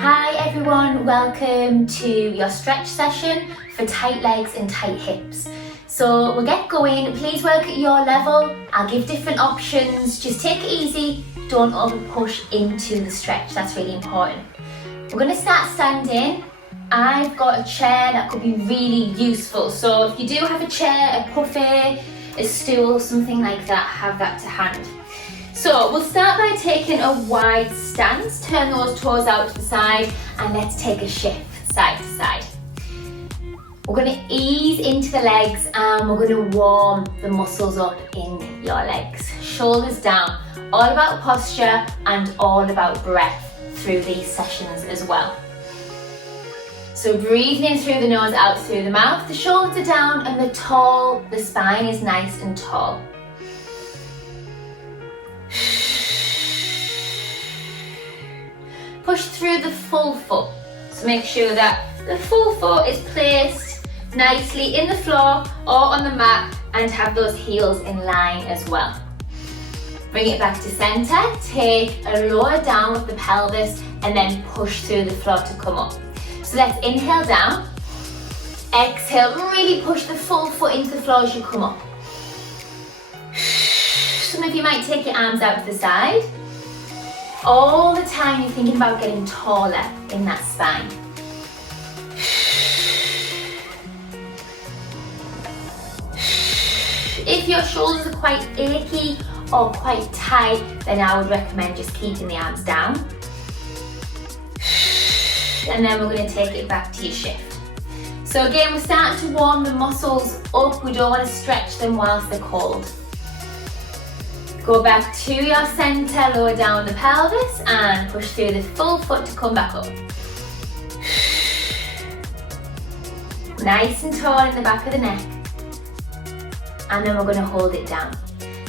Hi everyone, welcome to your stretch session for tight legs and tight hips. So we'll get going. Please work at your level. I'll give different options. Just take it easy. Don't over push into the stretch. That's really important. We're going to start standing. I've got a chair that could be really useful. So if you do have a chair, a puffy, a stool, something like that, have that to hand. So we'll start by taking a wide stance. Turn those toes out to the side and let's take a shift side to side. We're going to ease into the legs and we're going to warm the muscles up in your legs. Shoulders down. All about posture and all about breath through these sessions as well. So breathing in through the nose, out through the mouth. The shoulders are down and the spine is nice and tall. Push through the full foot. So make sure that the full foot is placed nicely in the floor or on the mat and have those heels in line as well. Bring it back to center. Take a lower down with the pelvis and then push through the floor to come up. So let's inhale down. Exhale, really push the full foot into the floor as you come up. Some of you might take your arms out to the side. All the time you're thinking about getting taller in that spine. If your shoulders are quite achy or quite tight, then I would recommend just keeping the arms down. And then we're going to take it back to your shift. So again, we're starting to warm the muscles up. We don't want to stretch them whilst they're cold. Go back to your center, lower down the pelvis and push through the full foot to come back up. Nice and tall in the back of the neck. And then we're going to hold it down.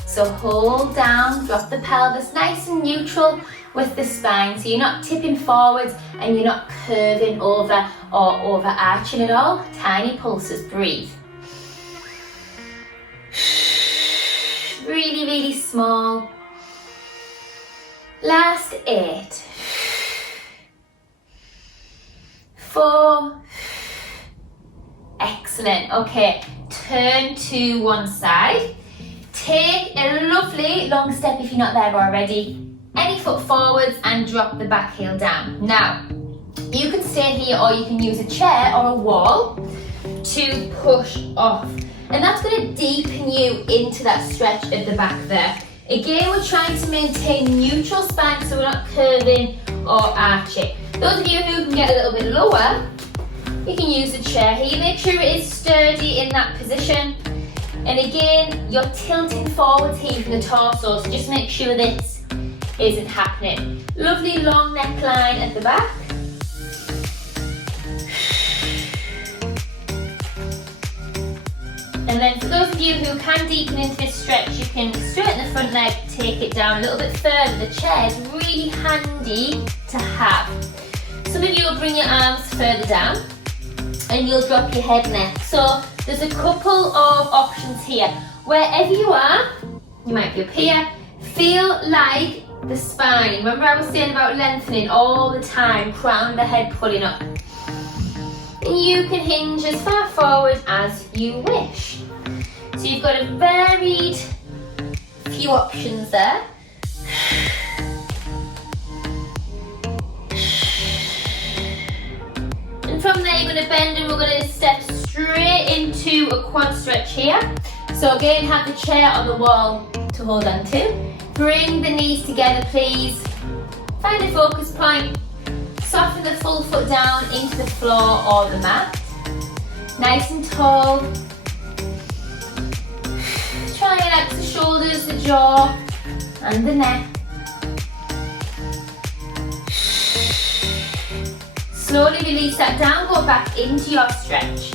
So hold down, drop the pelvis nice and neutral with the spine. So you're not tipping forwards and you're not curving over or overarching at all. Tiny pulses, breathe. Really, really small. Last 8. 4. Excellent. Okay, turn to one side. Take a lovely long step if you're not there already. Any foot forwards and drop the back heel down. Now, you can stay here or you can use a chair or a wall to push off. And that's going to deepen you into that stretch at the back there. Again, we're trying to maintain neutral spine so we're not curving or arching. Those of you who can get a little bit lower, you can use a chair here. Make sure it is sturdy in that position. And again, you're tilting forwards here from the torso, so just make sure this isn't happening. Lovely long neckline at the back. And then for those of you who can deepen into this stretch, you can straighten the front leg, take it down a little bit further. The chair is really handy to have. Some of you will bring your arms further down and you'll drop your head neck. So there's a couple of options here. Wherever you are, you might be up here, feel like the spine. Remember I was saying about lengthening all the time, crown of the head pulling up. And you can hinge as far forward as you wish. So you've got a varied few options there. And from there you're going to bend and we're going to step straight into a quad stretch here. So again, have the chair on the wall to hold on to. Bring the knees together please. Find a focus point. Soften the full foot down into the floor or the mat. Nice and tall. Try and relax the shoulders, the jaw and the neck. Slowly release that down, go back into your stretch.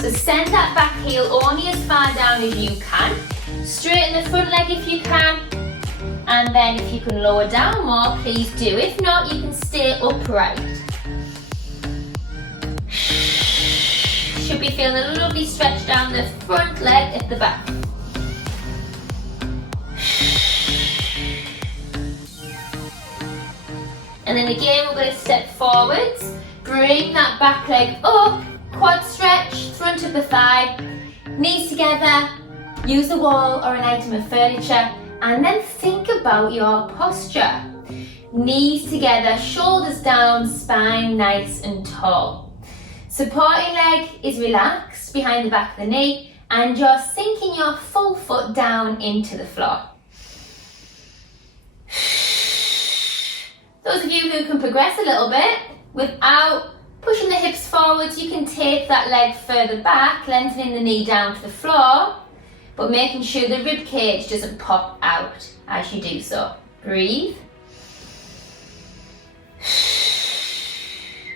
So send that back heel only as far down as you can. Straighten the front leg if you can. And then if you can lower down more, please do. If not, you can stay upright. Should be feeling a lovely stretch down the front leg at the back. And then again, we're going to step forwards, bring that back leg up, quad stretch, front of the thigh, knees together, use the wall or an item of furniture, and then think about your posture. Knees together, shoulders down, spine nice and tall. Supporting leg is relaxed behind the back of the knee, and you're sinking your full foot down into the floor. Those of you who can progress a little bit without pushing the hips forwards, you can take that leg further back, lengthening the knee down to the floor, but making sure the rib cage doesn't pop out as you do so. Breathe.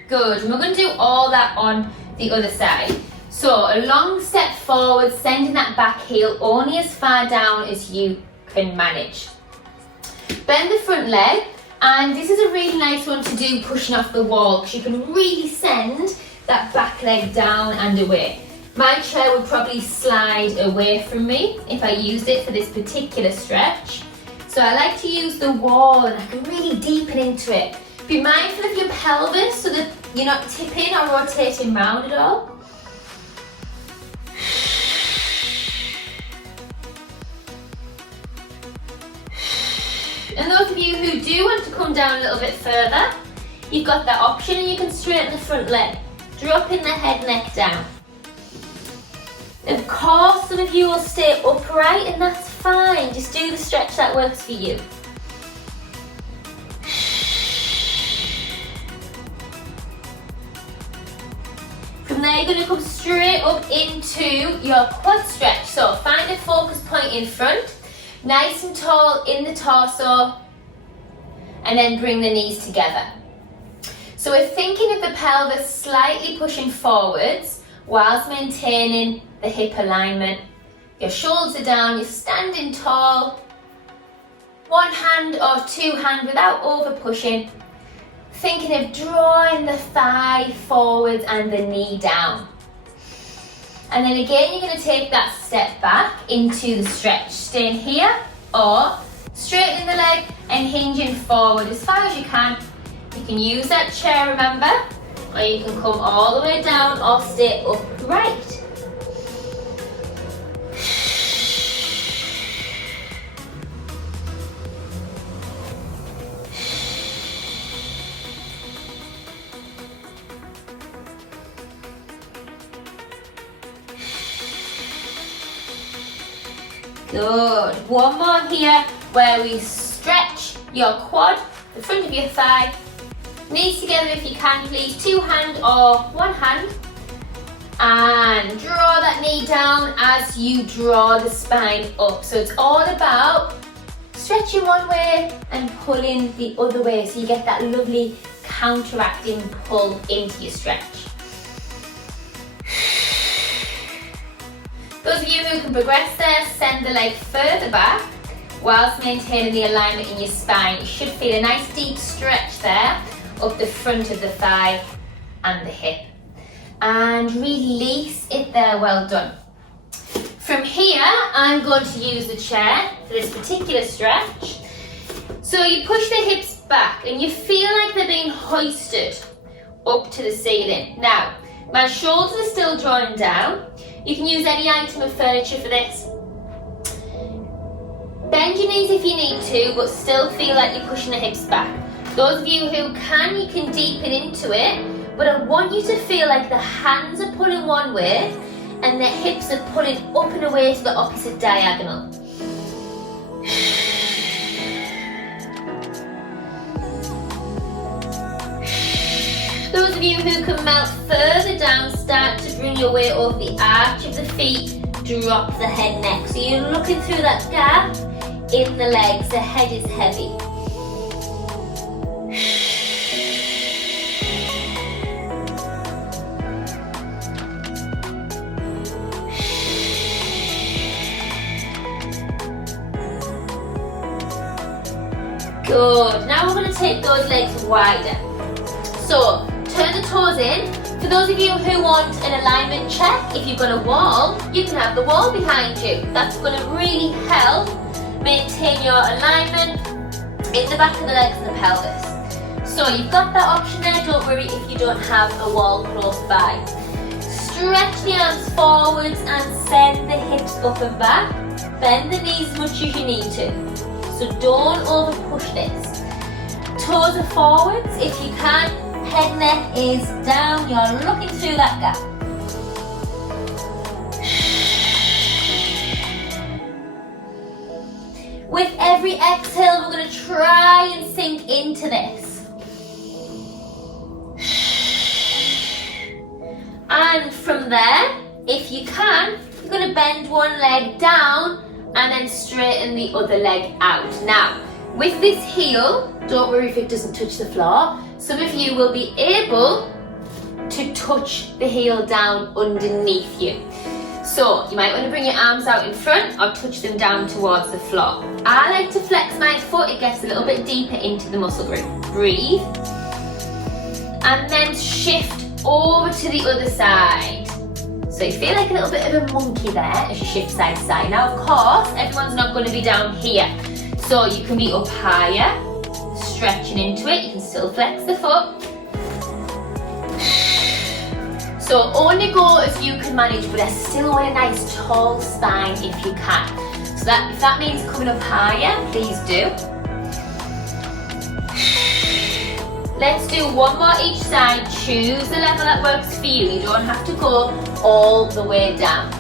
Good, and we're going to do all that on the other side. So a long step forward, sending that back heel only as far down as you can manage. Bend the front leg, and this is a really nice one to do pushing off the wall, because you can really send that back leg down and away. My chair would probably slide away from me if I used it for this particular stretch. So I like to use the wall, and I can really deepen into it. Be mindful of your pelvis so that you're not tipping or rotating round at all. And those of you who do want to come down a little bit further, you've got that option, and you can straighten the front leg, dropping the head neck down. Of course, some of you will stay upright, and that's fine. Just do the stretch that works for you. From there, you're going to come straight up into your quad stretch. So find a focus point in front, nice and tall in the torso, and then bring the knees together. So we're thinking of the pelvis slightly pushing forwards whilst maintaining the hip alignment. Your shoulders are down, you're standing tall, one hand or two hand without over pushing. Thinking of drawing the thigh forwards and the knee down. And then again, you're going to take that step back into the stretch. Staying here, or straightening the leg and hinging forward as far as you can. You can use that chair, remember, or you can come all the way down or stay upright. Good. One more here where we stretch your quad, the front of your thigh, knees together if you can please, two hand or one hand, and draw that knee down as you draw the spine up. So it's all about stretching one way and pulling the other way, so you get that lovely counteracting pull into your stretch. Those of you who can progress there, send the leg further back whilst maintaining the alignment in your spine. You should feel a nice deep stretch there up the front of the thigh and the hip. And release it there, well done. From here, I'm going to use the chair for this particular stretch. So you push the hips back and you feel like they're being hoisted up to the ceiling. Now, my shoulders are still drawn down. You can use any item of furniture for this. Bend your knees if you need to, but still feel like you're pushing the hips back. Those of you who can, you can deepen into it, but I want you to feel like the hands are pulling one way and the hips are pulling up and away to the opposite diagonal. Those of you who can melt further down, start to bring your weight over the arch of the feet, drop the head neck. So you're looking through that gap in the legs, the head is heavy. Good, now we're going to take those legs wider. So, turn the toes in. For those of you who want an alignment check, if you've got a wall, you can have the wall behind you. That's going to really help maintain your alignment in the back of the legs and the pelvis. So you've got that option there, don't worry if you don't have a wall close by. Stretch the arms forwards and send the hips up and back. Bend the knees as much as you need to. So don't over push this. Toes are forwards if you can. Head neck is down. You're looking through that gap. With every exhale, we're going to try and sink into this. And from there, if you can, you're going to bend one leg down and then straighten the other leg out. Now, with this heel, don't worry if it doesn't touch the floor. Some of you will be able to touch the heel down underneath you. So you might want to bring your arms out in front or touch them down towards the floor. I like to flex my foot, it gets a little bit deeper into the muscle group. Breathe. And then shift over to the other side. So you feel like a little bit of a monkey there as you shift side to side. Now of course, everyone's not going to be down here. So you can be up higher, stretching into it. You can still flex the foot. So only go as you can manage, but I still want a nice tall spine if you can. So that if that means coming up higher, please do. Let's do one more each side. Choose the level that works for you. You don't have to go all the way down.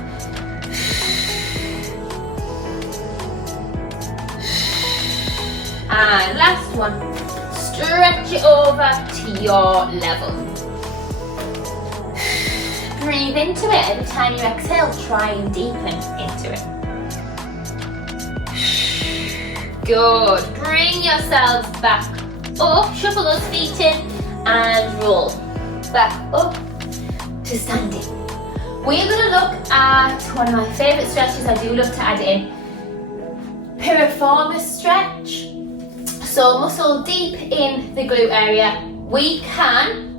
And last one. Stretch it over to your level. Breathe into it. Every time you exhale, try and deepen into it. Good. Bring yourselves back up. Shuffle those feet in and roll back up to standing. We're going to look at one of my favourite stretches. I do love to add in piriformis stretch. So muscle deep in the glute area. We can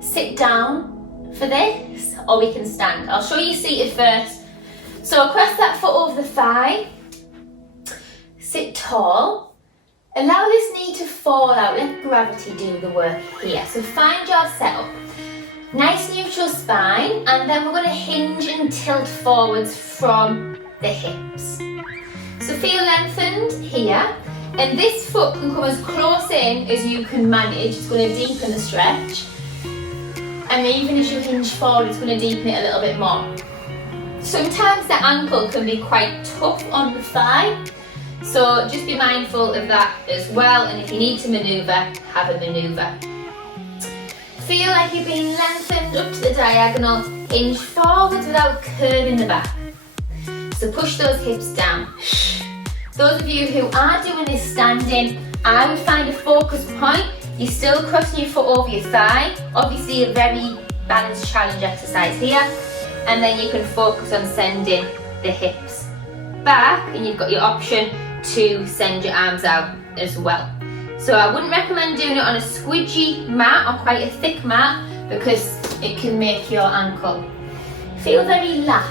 sit down for this, or we can stand. I'll show you seated first. So press that foot over the thigh, sit tall, allow this knee to fall out, let gravity do the work here. So find your setup, nice neutral spine, and then we're going to hinge and tilt forwards from the hips. So feel lengthened here, and this foot can come as close in as you can manage. It's going to deepen the stretch. And even as you hinge forward, it's going to deepen it a little bit more. Sometimes the ankle can be quite tough on the thigh, so just be mindful of that as well. And if you need to manoeuvre, have a manoeuvre. Feel like you're being lengthened up to the diagonal, hinge forwards without curving the back. So push those hips down. Those of you who are doing this standing, I would find a focus point. You're still crossing your foot over your thigh. Obviously a very balanced challenge exercise here. And then you can focus on sending the hips back, and you've got your option to send your arms out as well. So I wouldn't recommend doing it on a squidgy mat or quite a thick mat, because it can make your ankle feel very lax.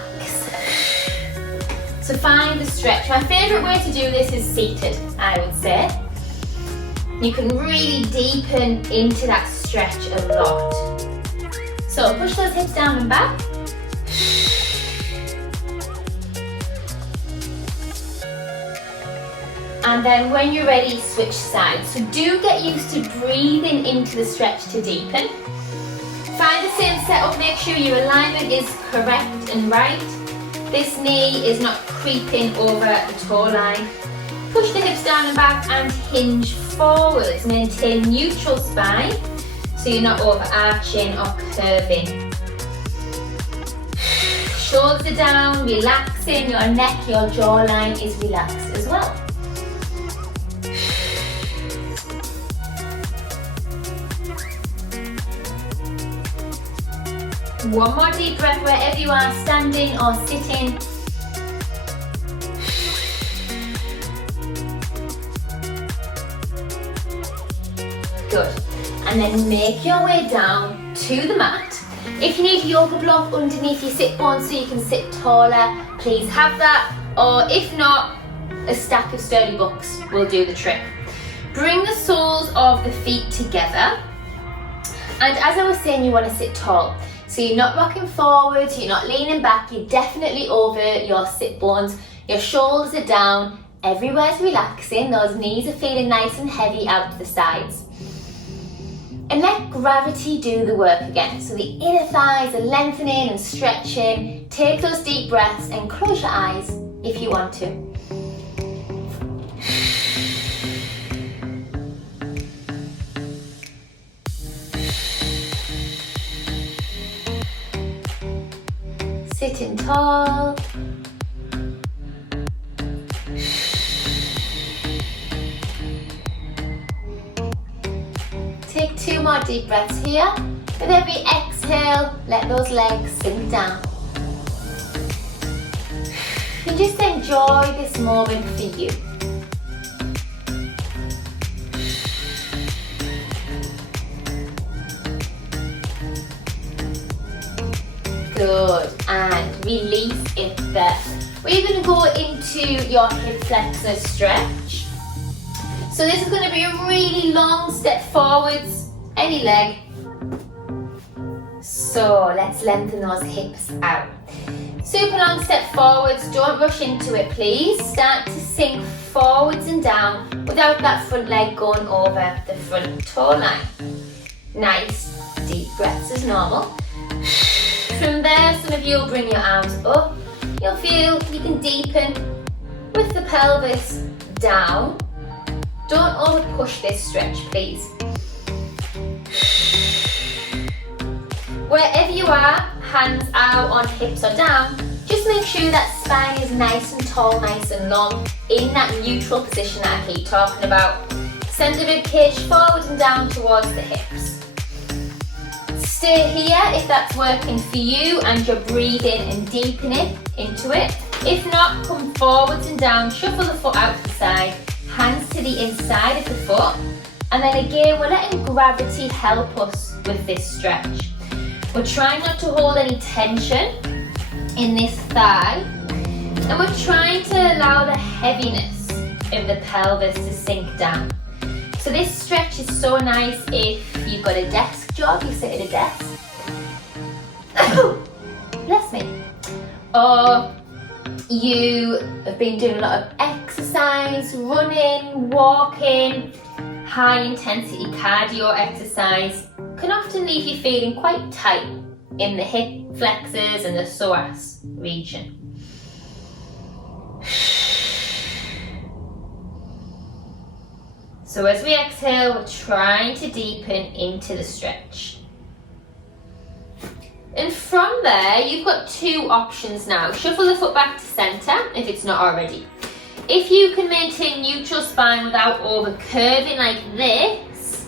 So find the stretch. My favourite way to do this is seated, I would say. You can really deepen into that stretch a lot. So push those hips down and back. And then when you're ready, switch sides. So do get used to breathing into the stretch to deepen. Find the same setup, make sure your alignment is correct and right. This knee is not creeping over the toe line. Push the hips down and back and hinge forwards. Maintain neutral spine so you're not overarching or curving. Shoulders are down, relaxing. Your neck, your jawline is relaxed as well. One more deep breath wherever you are, standing or sitting. Good. And then make your way down to the mat. If you need a yoga block underneath your sit bones so you can sit taller, please have that. Or if not, a stack of sturdy books will do the trick. Bring the soles of the feet together. And as I was saying, you want to sit tall. So you're not rocking forwards, you're not leaning back, you're definitely over your sit bones. Your shoulders are down, everywhere's relaxing, those knees are feeling nice and heavy out to the sides. And let gravity do the work again. So the inner thighs are lengthening and stretching. Take those deep breaths and close your eyes if you want to. Sitting tall. Take 2 more deep breaths here. With every exhale, let those legs sink down. And just enjoy this moment for you. Good, and release it there. We're going to go into your hip flexor stretch. So this is going to be a really long step forwards, any leg. So let's lengthen those hips out. Super long step forwards, don't rush into it please. Start to sink forwards and down without that front leg going over the front toe line. Nice deep breaths as normal. From there, some of you will bring your arms up. You'll feel you can deepen with the pelvis down. Don't over push this stretch, please. Wherever you are, hands out on hips or down, just make sure that spine is nice and tall, nice and long, in that neutral position that I keep talking about. Send the rib cage forward and down towards the hips. Stay here if that's working for you and you're breathing and deepening into it. If not, come forwards and down, shuffle the foot out to the side, hands to the inside of the foot, and then again we're letting gravity help us with this stretch. We're trying not to hold any tension in this thigh, and we're trying to allow the heaviness of the pelvis to sink down. So this stretch is so nice if you've got a desk job, you sit at a desk. Bless me. Or you have been doing a lot of exercise, running, walking, high intensity cardio exercise can often leave you feeling quite tight in the hip flexors and the psoas region. So as we exhale, we're trying to deepen into the stretch. And from there, you've got 2 options now. Shuffle the foot back to center if it's not already. If you can maintain neutral spine without over curving like this,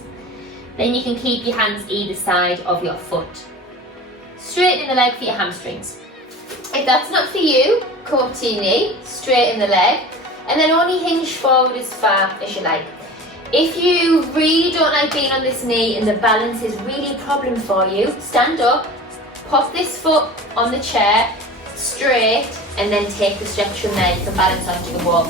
then you can keep your hands either side of your foot. Straighten the leg for your hamstrings. If that's not for you, come up to your knee, straighten the leg, and then only hinge forward as far as you like. If you really don't like being on this knee and the balance is really a problem for you, stand up, pop this foot on the chair, straight, and then take the stretch from there. You can balance onto the wall.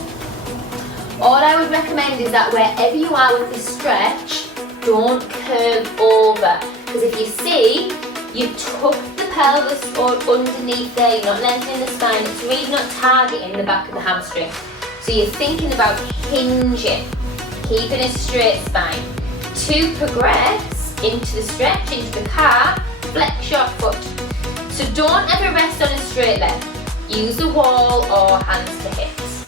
All I would recommend is that wherever you are with this stretch, don't curve over. Because if you see, you've tucked the pelvis underneath there, you're not lengthening the spine, it's really not targeting the back of the hamstring. So you're thinking about hinging, keeping a straight spine. To progress into the stretch, into the calf, flex your foot. So don't ever rest on a straight leg. Use the wall or hands to hips.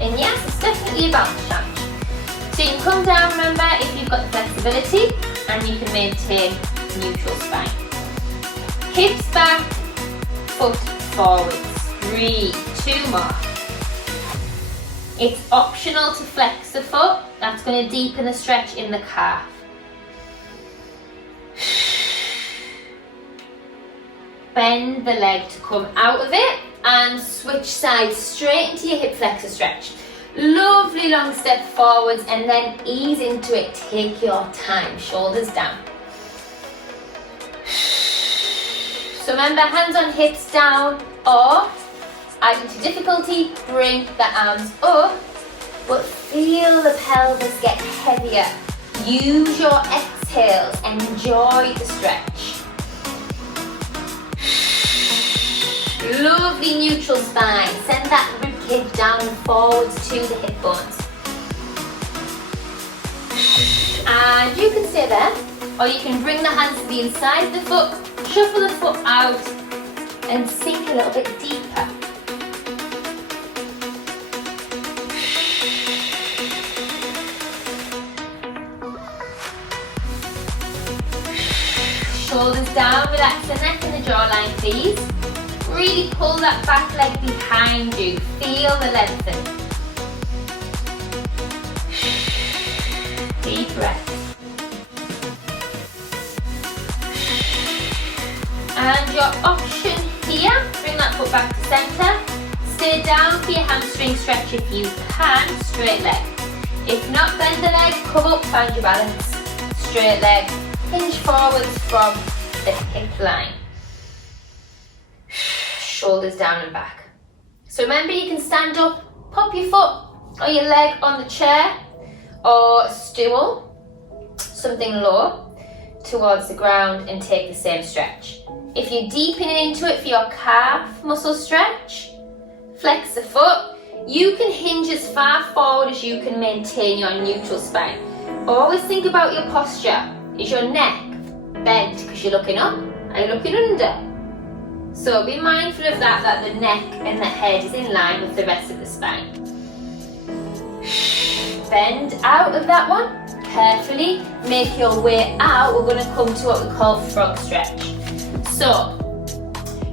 And yes, it's definitely a balance challenge. So you can come down, remember, if you've got the flexibility, and you can maintain neutral spine. Hips back, foot forwards. 3, 2 more. It's optional to flex the foot. That's going to deepen the stretch in the calf. Bend the leg to come out of it and switch sides straight into your hip flexor stretch. Lovely long step forwards and then ease into it. Take your time, shoulders down. So remember, hands on hips down, or I slide into difficulty, bring the arms up, but feel the pelvis get heavier. Use your exhales, enjoy the stretch. Lovely neutral spine. Send that ribcage down and forwards to the hip bones. And you can stay there, or you can bring the hands to the inside of the foot, shuffle the foot out, and sink a little bit deeper. Shoulders down, relax the neck and the jawline, please. Really pull that back leg behind you. Feel the lengthen. Deep breath. And your option here, bring that foot back to centre. Stay down for your hamstring stretch if you can, straight leg. If not, bend the leg, come up, find your balance. Straight leg, hinge forwards from the hip line. Shoulders down and back. So remember, you can stand up, pop your foot or your leg on the chair or stool, something low towards the ground, and take the same stretch. If you're deepening into it for your calf muscle stretch, flex the foot. You can hinge as far forward as you can maintain your neutral spine. Always think about your posture. Is your neck bent because you're looking up? Are you looking under? So be mindful of that the neck and the head is in line with the rest of the spine. Bend out of that one. Carefully make your way out. We're going to come to what we call frog stretch. So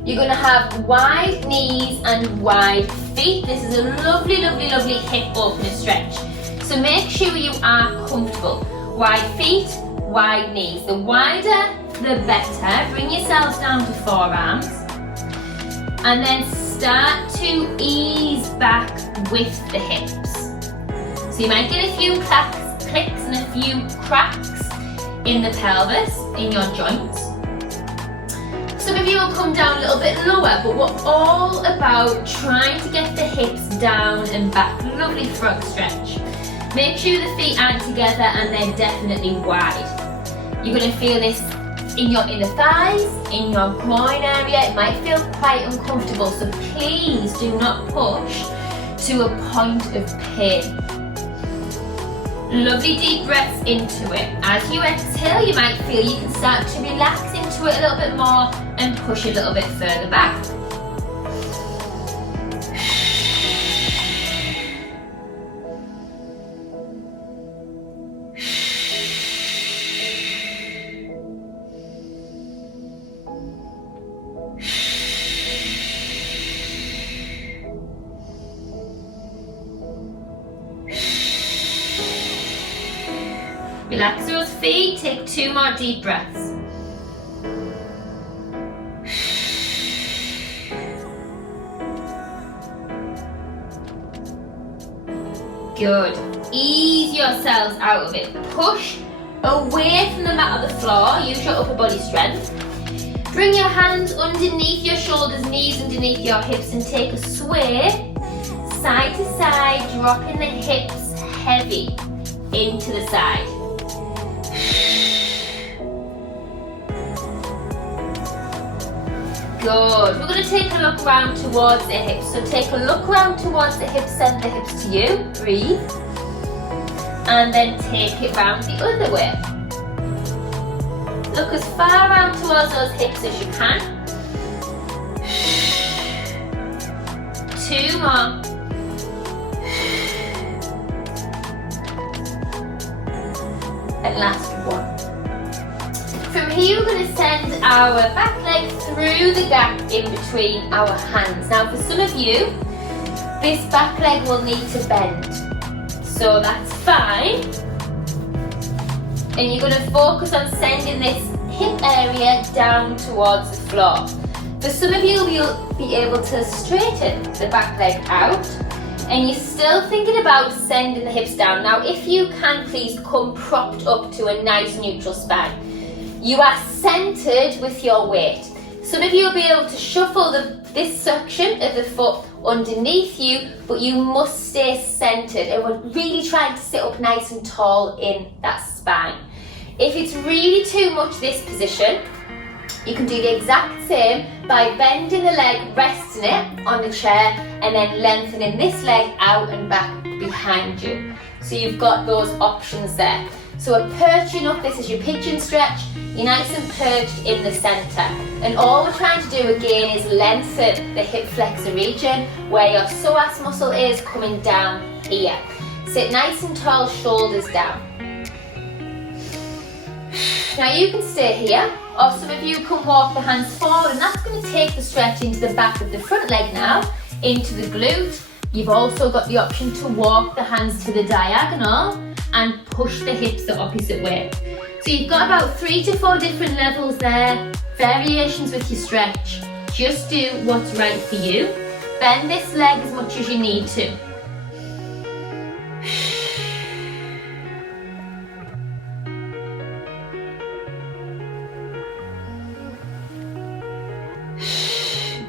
you're going to have wide knees and wide feet. This is a lovely, lovely, lovely hip opener stretch. So make sure you are comfortable. Wide feet, wide knees. The wider, the better. Bring yourselves down to forearms. And then start to ease back with the hips. So you might get a few clicks and a few cracks in the pelvis, in your joints. Some of you will come down a little bit lower, but we're all about trying to get the hips down and back. Lovely frog stretch. Make sure the feet aren't together and they're definitely wide. You're going to feel this in your inner thighs, in your groin area. It might feel quite uncomfortable, so please do not push to a point of pain. Lovely deep breaths into it. As you exhale, you might feel you can start to relax into it a little bit more and push a little bit further back. Relax those feet, take 2 more deep breaths. Good. Ease yourselves out of it. Push away from the mat or the floor. Use your upper body strength. Bring your hands underneath your shoulders, knees underneath your hips, and take a sway side to side, dropping the hips heavy into the side. Good. We're going to take a look around towards the hips. So take a look around towards the hips, send the hips to you. Breathe. And then take it round the other way. Look as far around towards those hips as you can. 2 more. And last one. From here, we're going to send our back leg through the gap in between our hands. Now, for some of you, this back leg will need to bend. So that's fine. And you're going to focus on sending this hip area down towards the floor. For some of you, you'll be able to straighten the back leg out. And you're still thinking about sending the hips down. Now, if you can, please come propped up to a nice neutral spine. You are centered with your weight. Some of you will be able to shuffle the this suction of the foot underneath you, but you must stay centered, and we're really trying to sit up nice and tall in that spine. If it's really too much this position, you can do the exact same by bending the leg, resting it on the chair, and then lengthening this leg out and back behind you. So you've got those options there. So we're perching up, this is your pigeon stretch, you're nice and perched in the centre. And all we're trying to do again is lengthen the hip flexor region where your psoas muscle is coming down here. Sit nice and tall, shoulders down. Now you can stay here, or some of you can walk the hands forward, and that's going to take the stretch into the back of the front leg now, into the glute. You've also got the option to walk the hands to the diagonal and push the hips the opposite way. So you've got about 3 to 4 different levels there, variations with your stretch. Just do what's right for you. Bend this leg as much as you need to.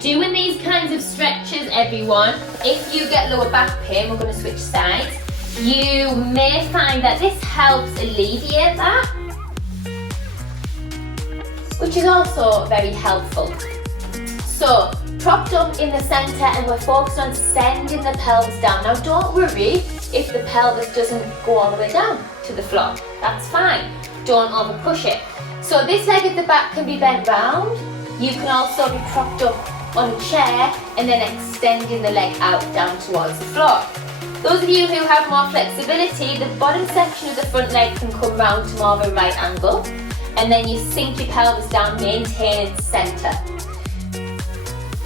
Doing these kinds of stretches, everyone, if you get lower back pain, we're going to switch sides, you may find that this helps alleviate that, which is also very helpful. So, propped up in the centre, and we're focused on sending the pelvis down. Now don't worry if the pelvis doesn't go all the way down to the floor. That's fine. Don't over push it. So this leg at the back can be bent round. You can also be propped up on a chair and then extending the leg out down towards the floor. Those of you who have more flexibility, the bottom section of the front leg can come round to more of a right angle, and then you sink your pelvis down, maintaining centre.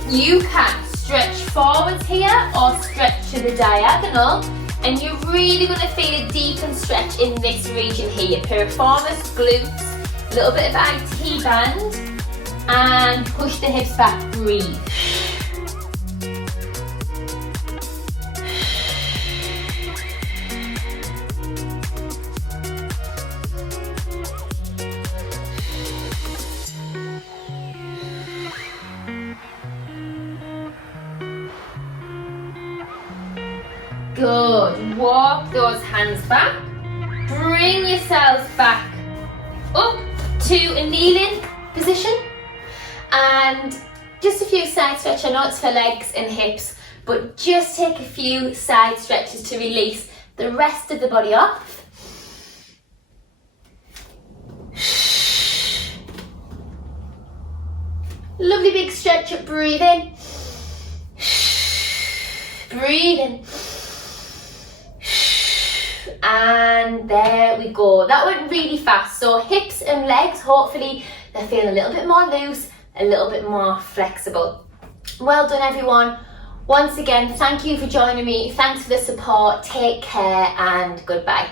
You can stretch forwards here or stretch to the diagonal, and you're really going to feel a deepened stretch in this region here. Piriformis, glutes, a little bit of IT band, and push the hips back, breathe. Good. Walk those hands back. Bring yourselves back up to a kneeling position. And just a few side stretches. I know it's for legs and hips, but just take a few side stretches to release the rest of the body off. Lovely big stretch up, breathe in. Breathe in. And there we go. That went really fast. So hips and legs, hopefully they feel a little bit more loose, a little bit more flexible. Well done, everyone. Once again, thank you for joining me. Thanks for the support. Take care and goodbye.